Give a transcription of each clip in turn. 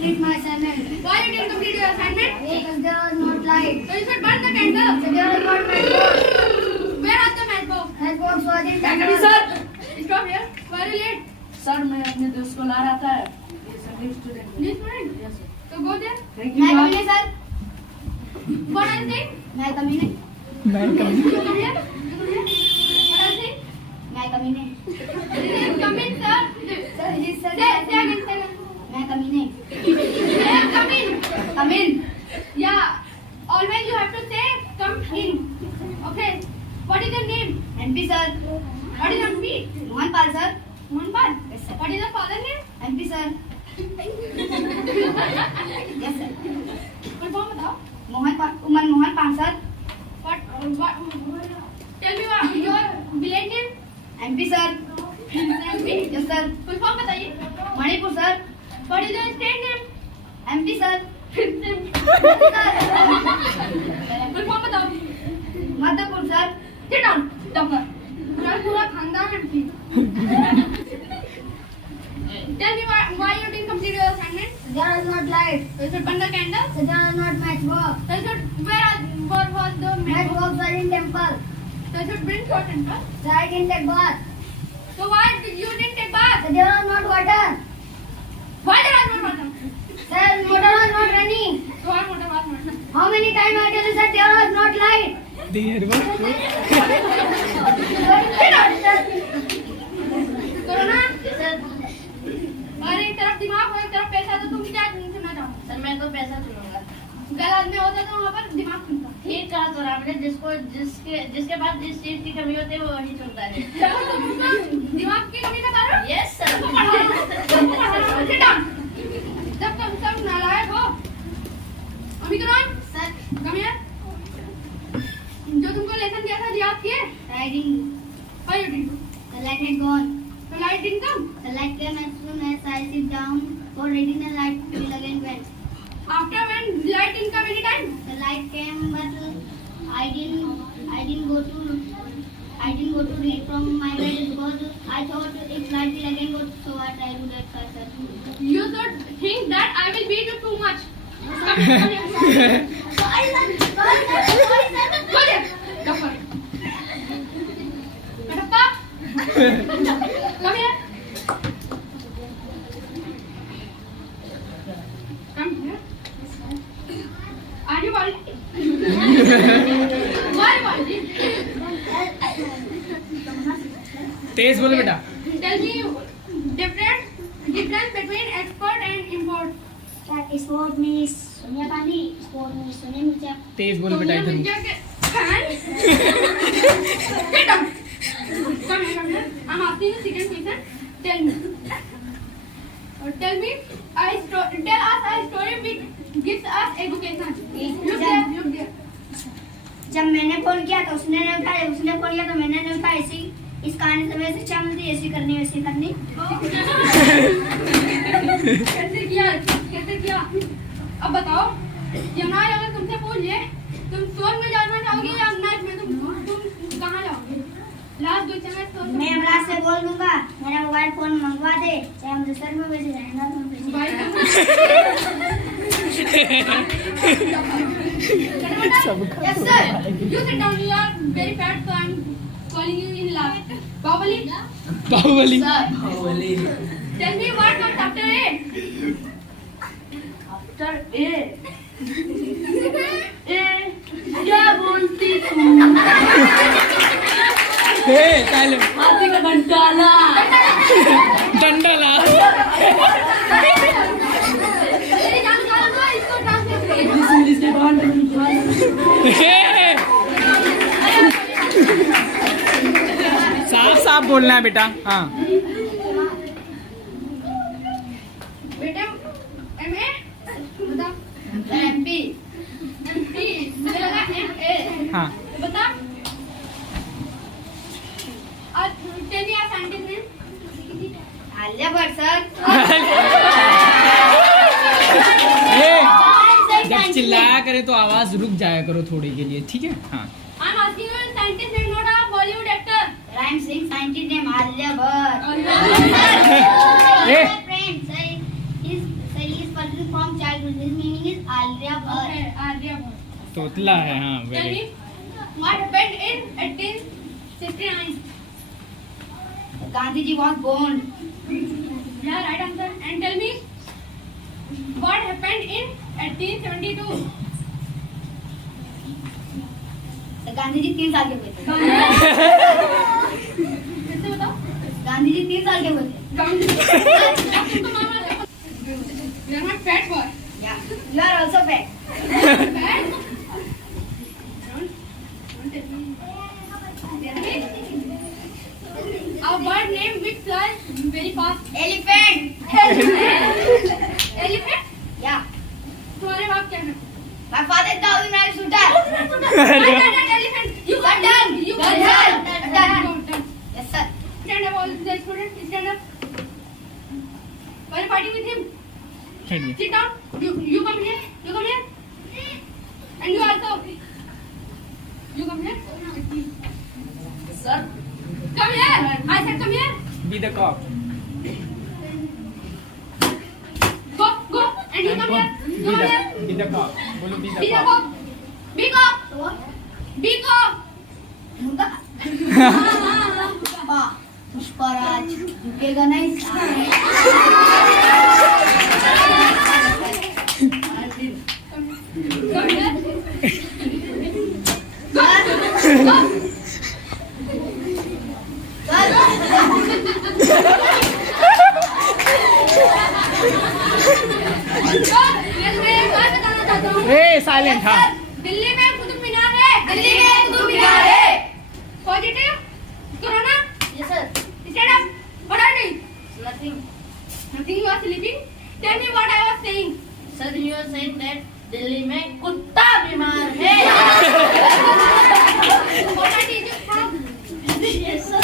complete my assignment. Why you didn't complete your assignment? Because there was not light. So you should burn the candle. So there was not matchbox. Where are the matchbox? Matchbox was in the Thank you, sir. Stop here. Why are you late? Sir मैं अपने दोस्त को ला रहा था ये सब new student This morning. Yes sir So go there. Thank मैं you कमीने sir. What are you saying? मैं कमीने. You come here. You come here. What are you saying? मैं कमीने. Come in, sir. Sir, yes sir. Say again. मैं कमीने. Come in. Come in. Yeah. Always you have to say come in. Okay. What is your name? MP sir. What is your name? Mohanpal sir. Mohanpal. Yes sir. What is your father name? MP sir. Yes sir. Full form बताओ. Mohanpal sir. What? Tell me what your village name? MP sir. MP. Yes sir. Full form बताइए. Manipur sir. What is your state name? MP sir. Full form बताओ. Madhapur sir. Sit down. Dumper. पूरा खानदान MP. Tell me why you didn't complete your assignment? There was not light. So you should burn the candle. So there was not matchbox. So you should where was the matchbox? Matchbox was in temple. So you should bring short temper. So I didn't take bath. So why you didn't take bath? So there was not water. Why there was no water? Sir, motor was not running. So why water was not? How many times I tell you sir there was not light? करो ना और एक तरफ दिमाग और एक तरफ पैसा तो तुम क्या सुनना चाहो सर मैं तो पैसा चुनूंगा गलत आदमी होता तो वहाँ पर दिमाग सुनता ठीक कहा तो आपने जिसके पास जिस चीज की कमी होती है वो वही चुनता है चलो तो दिमाग की कमी बता रहे हो यस सर Sit down. जब तुम सब नालायक हो अमितरान Sir, कम हियर जो तुमको लेसन दिया था याद किए I didn't. Why you didn't do? The light had gone. The light didn't come. The light came as soon as I sit down for reading. The light will again went. After when light didn't come any time. The light came, but I didn't go to read from my bed because I thought if light will again go, so I tried to get faster. You should think that I will beat you too much. Sorry sir. Go there. Duffer. Kadappa. Come here. Come here. Are you worried? Why worried? तेज बोलो बेटा. Tell me difference between export and import. That sport means Sonia Gandhi. Sport means Sonia Mirza. तेज बोलो बेटा इधर. Sit down. Come here. I'm asking you second question. Tell me. Tell us a story which gives us education. Look there. जब मैंने phone किया तो उसने नहीं उठाया, उसने फोन किया तो मैंने नहीं उठाया. ऐसी इस कहानी से वैसे शिक्षा मिलती है, ऐसी करनी वैसी करनी. कैसे किया? अब बताओ यमुना अगर तुमसे पूछ ले तुम सोन में जाना चाहोगे या नाइट में तुम कहाँ जाओगे? लास्ट क्वेश्चन है तो मैं अमराज से बोल दूंगा मेरा मोबाइल फोन मंगवा दे, चाहे हम दूसरे में भेज जाएंगे. Yes sir. You sit down. You are very fat, so I'm calling you in last. Bahubali. Baahubali. Tell me what comes after A. After A क्या बोलती तू हे चालेल. हाथी का घंटाला दंडाला. मेरी जान निकालो ना इसको ट्रांसलेट करिए. इंग्लिश के बाहर हे साफ साफ बोलना है बेटा. हाँ बेटा MA बताओ. MP. मुझे लगा MA. हाँ. बता. और tell me your scientist name. Alia Bhatt sir. हे जब चिल्लाया करे तो आवाज रुक जाया करो थोड़ी के लिए, ठीक है. हाँ. I'm asking you a scientist name, not a Bollywood actor. I'm saying scientist name Alia Bhatt. Hey. My friend, sir, he's from childhood. His meaning is Aryabhat. Okay, Aryabhat. तोतला है हाँ Tell very me, what happened in 1869? Gandhiji was born. Yeah, right answer. And tell me, what happened in 1872? Gandhiji 3 साल के हुए थे. फिर से बताओ. गांधीजी 3 साल के हुए थे. You are not fat boy. Yeah. You are also fat. Fat? Don't tell me. Tell me. A bird name which flies very fast. Elephant. Elephant? Yeah. तुम्हारे बाप क्या है? My father is the ordinary shooter. Elephant. You Got done. You Got done. done. Done. Yes, sir. Stand up, all the students. Stand up. Why fighting with him? Sit down. You come here. You come here. And you also. You come here. Sir. Come here. I said come here. Be the cop Go. And you come here. You come here. Be the cop बोलो be Be the the cop cop. Be cop. Be cop. मुर्गा. वाह. पुष्पराज झुकेगा नहीं. Come here. मैं एक बात बताना चाहता हूँ. ए साइलेंट हाँ दिल्ली में कुतुब मीनार है. दिल्ली में कुतुब मीनार है. Positive corona. Yes, sir. Stand up. What are you doing? Nothing. Nothing. You are sleeping. Tell me what I was saying. Sir, you are saying that Delhi में कुत्ता बीमार है. What I teach you from? Yes, sir.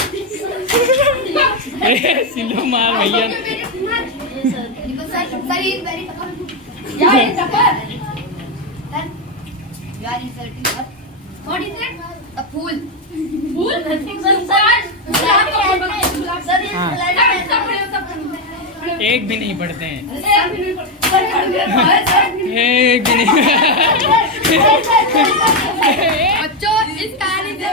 ए सिलो मार भैया Okay, very much. Yes, sir. Because sir he is very tough. Yeah, it's a bird. Then you are insulting us. What is it? A fool. Fool? Nothing, sir. Sir, he is हाँ। like एक भी नहीं पढ़ते हैं Sir, एक भी नहीं बच्चों इस कहानी से